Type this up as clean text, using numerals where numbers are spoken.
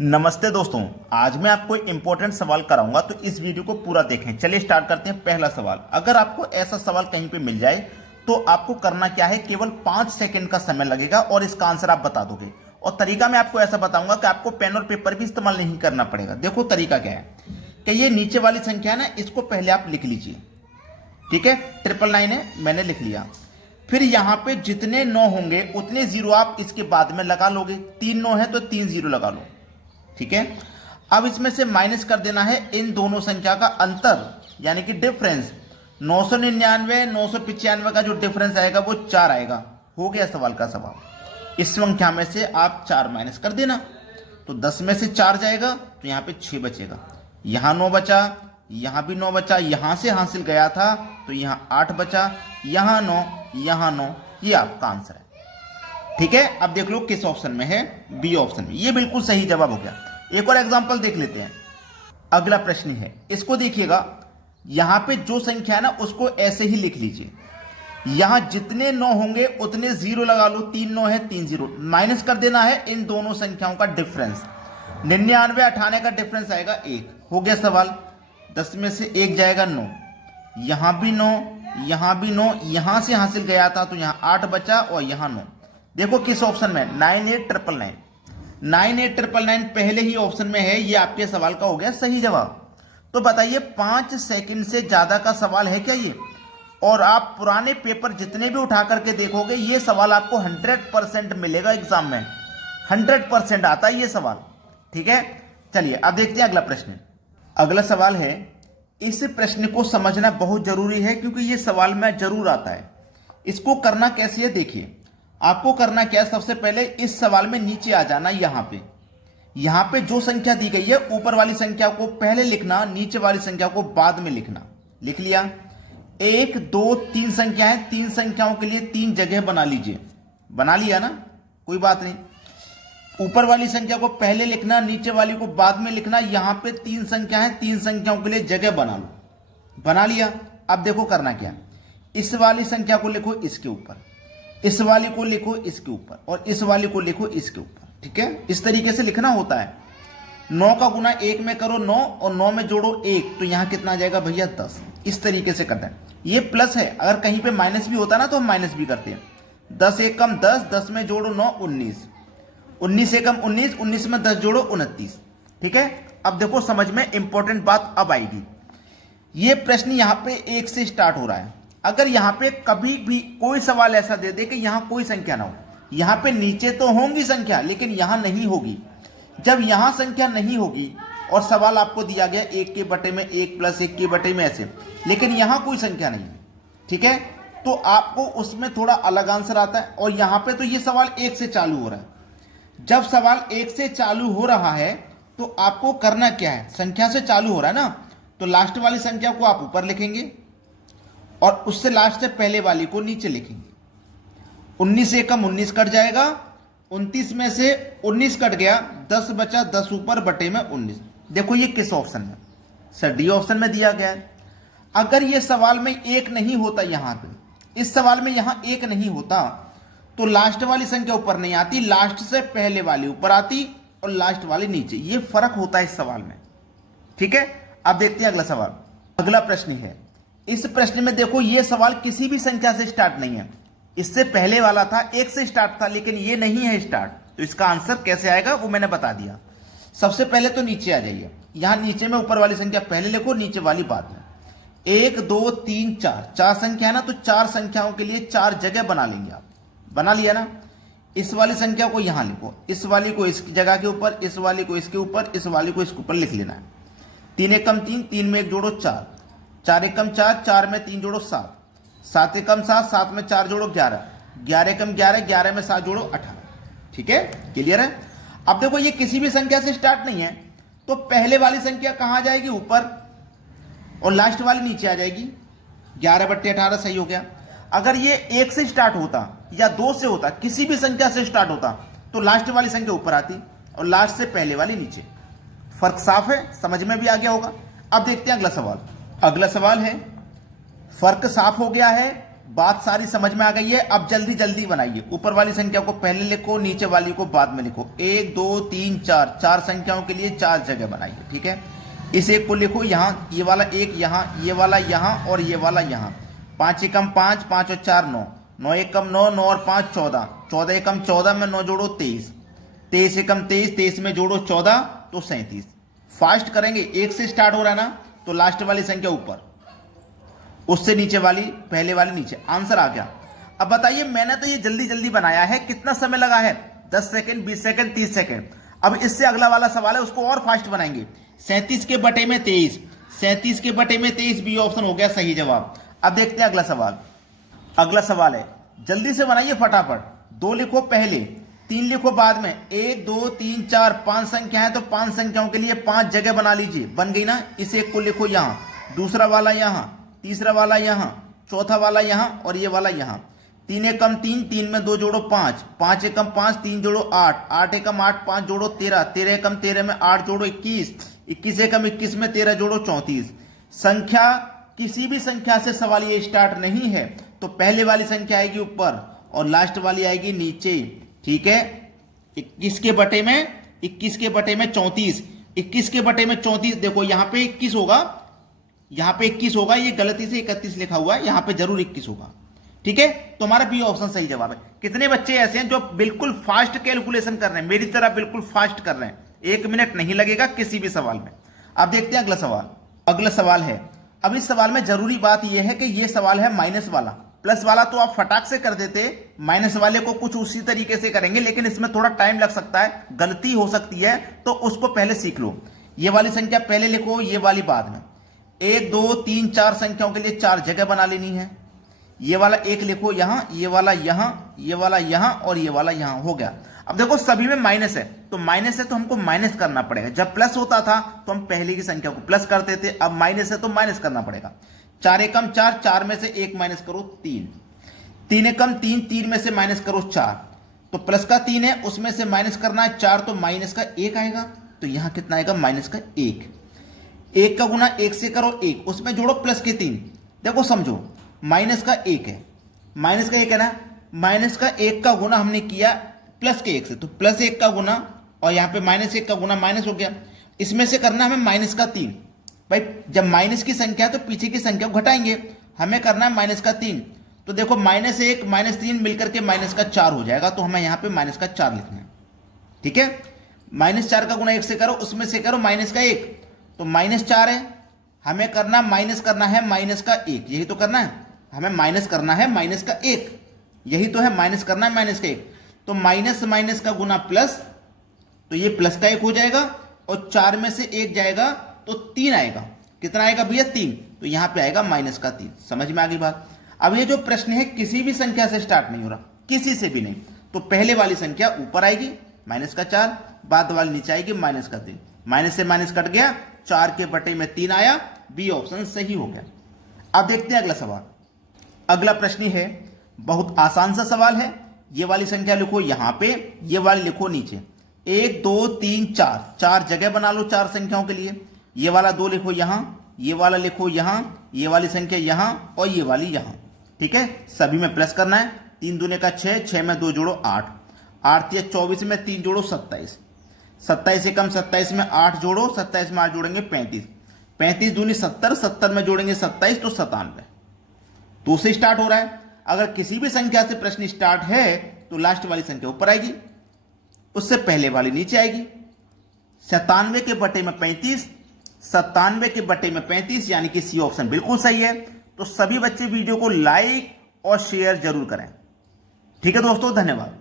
नमस्ते दोस्तों, आज मैं आपको इंपॉर्टेंट सवाल कराऊंगा तो इस वीडियो को पूरा देखें। चलिए स्टार्ट करते हैं। पहला सवाल, अगर आपको ऐसा सवाल कहीं पे मिल जाए तो आपको करना क्या है, केवल 5 सेकंड का समय लगेगा और इसका आंसर आप बता दोगे। और तरीका मैं आपको ऐसा बताऊंगा कि आपको पेन और पेपर भी इस्तेमाल नहीं करना पड़ेगा। देखो तरीका क्या है कि ये नीचे वाली संख्या है ना, इसको पहले आप लिख लीजिए। ठीक है, 999 है, मैंने लिख लिया। फिर यहां पे जितने 9 होंगे उतने जीरो आप इसके बाद में लगा लोगे। 3 9 है तो 3 जीरो लगा लो। ठीक है, अब इसमें से माइनस कर देना है इन दोनों संख्या का अंतर, यानी कि डिफरेंस। 999 995 का जो डिफरेंस आएगा वो 4 आएगा। हो गया सवाल का सवाल। इस संख्या में से आप 4 माइनस कर देना तो 10 में से 4 जाएगा तो यहां पे 6 बचेगा। यहां 9 बचा, यहां भी 9 बचा, यहां से हासिल गया था तो यहां 8 बचा, यहां 9, यहां 9। ये आपका आंसर है। ठीक है, अब देख लो किस ऑप्शन में है, बी ऑप्शन में। ये बिल्कुल सही जवाब हो गया। एक और एग्जांपल देख लेते हैं। अगला प्रश्न है, इसको देखिएगा। यहां पे जो संख्या है ना उसको ऐसे ही लिख लीजिए। यहां जितने 9 होंगे उतने जीरो लगा लो। 3 9 है 3 जीरो, माइनस कर देना है इन दोनों संख्याओं का डिफरेंस। 99 98 का डिफरेंस आएगा 1। हो गया सवाल। 10 में से 1 जाएगा 9, यहां भी 9, यहां भी 9, यहां से हासिल गया था तो यहां 8 बचा और यहां 9। देखो किस ऑप्शन में, 98999। 98999 पहले ही ऑप्शन में है। ये आपके सवाल का हो गया सही जवाब। तो बताइए 5 सेकंड से ज्यादा का सवाल है क्या ये? और आप पुराने पेपर जितने भी उठा करके देखोगे ये सवाल आपको 100% मिलेगा एग्जाम में। 100% आता है ये सवाल। ठीक है, चलिए अब देखते हैं अगला प्रश्न। अगला सवाल है, इस प्रश्न को समझना बहुत जरूरी है क्योंकि ये सवाल में जरूर आता है। इसको करना कैसे है देखिए। आपको करना क्या है, सबसे पहले इस सवाल में नीचे आ जाना। यहां पे जो संख्या दी गई है ऊपर वाली संख्या को पहले लिखना, नीचे वाली संख्या को बाद में लिखना। लिख लिया। 1 2 3 संख्या है, 3 संख्याओं के लिए 3 जगह बना लीजिए। बना लिया ना, कोई बात नहीं। ऊपर वाली संख्या को पहले लिखना, नीचे वाली को बाद में लिखना। यहां पे 3 संख्या है, 3 संख्याओं के लिए जगह बना लो। बना लिया। अब देखो करना क्या, इस वाली संख्या को लिखो इसके ऊपर, इस वाली को लिखो इसके ऊपर, और इस वाली को लिखो इसके ऊपर। ठीक है, इस तरीके से लिखना होता है। 9 का गुना 1 में करो 9, और 9 में जोड़ो 1 तो यहां कितना आ जाएगा भैया 10। इस तरीके से करना है। ये प्लस है, अगर कहीं पे माइनस भी होता ना तो हम माइनस भी करते हैं। 10 1 कम 10, 10 में जोड़ो 9 19, 19 1 कम 19, 19 में 10 जोड़ो 29। ठीक है, अब देखो समझ में इंपॉर्टेंट बात अब आएगी। ये प्रश्न यहां पे 1 से स्टार्ट हो रहा है। अगर यहां पे कभी भी कोई सवाल ऐसा दे दे कि यहां कोई संख्या ना हो, यहां पे नीचे तो होंगी संख्या लेकिन यहां नहीं होगी। जब यहां संख्या नहीं होगी और सवाल आपको दिया गया 1 के बटे में 1 प्लस 1 के बटे में ऐसे, लेकिन यहां कोई संख्या नहीं है, ठीक है, तो आपको उसमें थोड़ा अलग आंसर आता है। और यहां पे तो ये सवाल 1 से चालू हो रहा है। जब सवाल 1 से चालू हो रहा है तो आपको करना क्या है, संख्या से चालू हो रहा है ना, तो लास्ट वाली संख्या को आप ऊपर लिखेंगे और उससे लास्ट से पहले वाली को नीचे लिखेंगे। 19 से कम 19 कट जाएगा, 29 में से 19 कट गया, 10 बचा, 10 ऊपर बटे में 19। देखो ये किस ऑप्शन में, सर डी ऑप्शन में दिया गया है। अगर ये सवाल में 1 नहीं होता, यहां पे इस सवाल में यहां 1 नहीं होता तो लास्ट वाली संख्या ऊपर नहीं आती, लास्ट से पहले वाली ऊपर आती और लास्ट वाली नीचे। ये फर्क होता है इस सवाल में। ठीक है, अब देखते हैं अगला सवाल। अगला प्रश्न है, इस प्रश्न में देखो ये सवाल किसी भी संख्या से स्टार्ट नहीं है। इससे पहले वाला था 1 से स्टार्ट था, लेकिन ये नहीं है स्टार्ट। तो इसका आंसर कैसे आएगा वो मैंने बता दिया। सबसे पहले तो नीचे आ जाइए। यहां नीचे में ऊपर वाली संख्या पहले लिखो, नीचे वाली बाद में। 1 2 3 4, 4 संख्या है ना, तो 4 संख्याओं के लिए 4 जगह बना लेंगे आप। बना लिया ना। इस वाली संख्या को यहां लिखो, इस वाली को इस जगह के ऊपर, इस वाली को इसके ऊपर, इस वाली को इसके ऊपर लिख लेना है। 3 1 कम 3, 3 में 1 जोड़ो 4, 4 1 कम 4, 4 में 3 जोड़ो 7, 7 1 कम 7, 7 में 4 जोड़ो 11, 11 कम 11, 11 में 7 जोड़ो 18। ठीक है, क्लियर है। अब देखो ये किसी भी संख्या से स्टार्ट नहीं है, तो पहले वाली संख्या कहां जाएगी, ऊपर, और लास्ट वाली नीचे आ जाएगी। 11 बट्टे 18 सही हो गया। अगर ये 1 से स्टार्ट होता या 2 से होता, किसी भी संख्या से स्टार्ट होता, तो लास्ट वाली संख्या ऊपर आती और लास्ट से पहले वाली नीचे। फर्क साफ है, समझ में भी आ गया होगा। अब देखते हैं अगला सवाल। अगला सवाल है, फर्क साफ हो गया है, बात सारी समझ में आ गई है। अब जल्दी जल्दी बनाइए। ऊपर वाली संख्या को पहले लिखो, नीचे वाली को बाद में लिखो। 1 2 3 4, 4 संख्याओं के लिए 4 जगह बनाइए। ठीक है, इस एक को लिखो यहाँ, ये वाला एक यहाँ, ये वाला यहाँ और ये वाला यहाँ। 5 एकम 5, 5 और 4 9, 9 एकम 9, 9 और 5 14, 14 एकम 14 में 9 जोड़ो 23, 23 एकम 23, 23 में जोड़ो 14 तो 37। फास्ट करेंगे, एक से स्टार्ट हो रहा है ना, तो लास्ट वाली संख्या ऊपर, उससे नीचे वाली पहले वाली नीचे। आंसर आ गया। अब बताइए, मैंने तो ये जल्दी जल्दी बनाया है, कितना समय लगा है? 10 सेकंड, 20 सेकंड, 30 सेकंड। अब इससे अगला वाला सवाल है, उसको और फास्ट बनाएंगे। 37 के बटे में 23, 37 के बटे में 23, बी ऑप्शन हो गया सही जवाब। अब देखते हैं अगला सवाल। अगला सवाल है, जल्दी से बनाइए फटाफट। 2 लिखो पहले, 3 लिखो बाद में। 1 2 3 4, 5 संख्या है तो 5 संख्याओं के लिए 5 जगह बना लीजिए। बन गई ना। इस एक को लिखो यहाँ, दूसरा वाला यहाँ, तीसरा वाला यहाँ, चौथा वाला यहाँ और ये वाला यहाँ। 3 एकम 3, 3 में 2 जोड़ो 5, 5 एकम 5, 3 जोड़ो 8, 8 एकम 8, 5 जोड़ो 13, 13 एकम 13 में 8 जोड़ो 21, 21 एकम 21 में 13 जोड़ो 34। संख्या, किसी भी संख्या से सवाल ये स्टार्ट नहीं है तो पहले वाली संख्या आएगी ऊपर और लास्ट वाली आएगी नीचे। ठीक है, 21 के बटे में 34, 21 के बटे में 34। देखो यहाँ पे 21 होगा, यहां पे 21 होगा, ये गलती से 31 लिखा हुआ है, यहां पे जरूर 21 होगा। ठीक है, तो हमारा बी ऑप्शन सही जवाब है। कितने बच्चे ऐसे हैं जो बिल्कुल फास्ट कैलकुलेशन कर रहे हैं, मेरी तरह बिल्कुल फास्ट कर रहे हैं, 1 मिनट नहीं लगेगा किसी भी सवाल में। अब देखते हैं अगला सवाल। अगला सवाल है, अब इस सवाल में जरूरी बात यह है कि यह सवाल है माइनस वाला। प्लस वाला तो आप फटाक से कर देते, माइनस वाले को कुछ उसी तरीके से करेंगे, लेकिन इसमें थोड़ा टाइम लग सकता है, गलती हो सकती है, तो उसको पहले सीख लो। ये वाली संख्या पहले लिखो, ये वाली बाद में। 1 2 3 4 संख्याओं के लिए 4 जगह बना लेनी है। ये वाला एक लिखो यहां, ये वाला यहां, ये वाला यहां और ये वाला यहां। हो गया। अब देखो सभी में माइनस है, तो माइनस है तो हमको माइनस करना पड़ेगा। जब प्लस होता था तो हम पहले की संख्या को प्लस करते थे, अब माइनस है तो माइनस करना पड़ेगा। 4 एकम 4, 4 में से 1 माइनस करो 3, 3 एकम 3, 3 में से माइनस करो 4, तो प्लस का 3 है, उसमें से माइनस करना है 4, तो माइनस का 1 आएगा। तो यहां कितना आएगा? माइनस का 1। 1 का गुना 1 से करो 1, उसमें जोड़ो प्लस के 3। देखो समझो, माइनस का 1 है, माइनस का 1 है ना, माइनस का 1 का गुना हमने किया प्लस के 1 से, तो प्लस 1 का गुना और यहां पे माइनस 1 का गुना माइनस हो गया। इसमें से करना हमें माइनस का 3। भाई जब माइनस की संख्या है तो पीछे की संख्या को घटाएंगे, हमें करना है माइनस का 3। तो देखो माइनस 1 माइनस 3 मिलकर के माइनस का 4 हो जाएगा, तो हमें यहां पे माइनस का 4 लिखना है। ठीक है, माइनस 4 का गुना 1 से करो, उसमें से करो माइनस का 1, तो माइनस 4 है, हमें करना माइनस करना है माइनस का 1, यही तो करना है, हमें माइनस करना है माइनस का 1, यही तो है, माइनस करना है माइनस का 1। तो माइनस माइनस का गुना प्लस, तो ये प्लस का 1 हो जाएगा और 4 में से 1 जाएगा तो 3 आएगा। कितना आएगा भैया? 3। तो यहां पे आएगा माइनस का 3। समझ में आ गई बात? अब ये जो प्रश्न है किसी भी संख्या से स्टार्ट नहीं हो रहा, किसी से भी नहीं, तो पहले वाली संख्या ऊपर आएगी माइनस का 4, बाद वाली नीचे आएगी माइनस का 3। माइनस से माइनस कट गया, 4 के बटे में 3 आया, बी ऑप्शन सही हो गया। अब देखते हैं अगला सवाल। अगला प्रश्न है, बहुत आसान सा सवाल है। ये वाली संख्या लिखो यहां पे, ये वाली लिखो नीचे। 1 2 3 4, 4 जगह बना लो 4 संख्याओं के लिए। ये वाला 2 लिखो यहां, ये वाला लिखो यहां, ये वाली संख्या यहां और ये वाली यहां। ठीक है, सभी में प्लस करना है। 3 दूने का 6, 6 में 2 जोड़ो 8, 8 या 24 में 3 जोड़ो 27, 27 से कम 27 में 8 जोड़ो, 27 में 8 जोड़ेंगे 35, 35 दूनी 70, 70 में जोड़ेंगे 27 तो 97। 2 से स्टार्ट हो रहा है। अगर किसी भी संख्या से प्रश्न स्टार्ट है तो लास्ट वाली संख्या ऊपर आएगी, उससे पहले वाली नीचे आएगी। 97 के बटे में 35, 97 के बटे में 35, यानी कि सी ऑप्शन बिल्कुल सही है। तो सभी बच्चे वीडियो को लाइक और शेयर जरूर करें। ठीक है दोस्तों, धन्यवाद।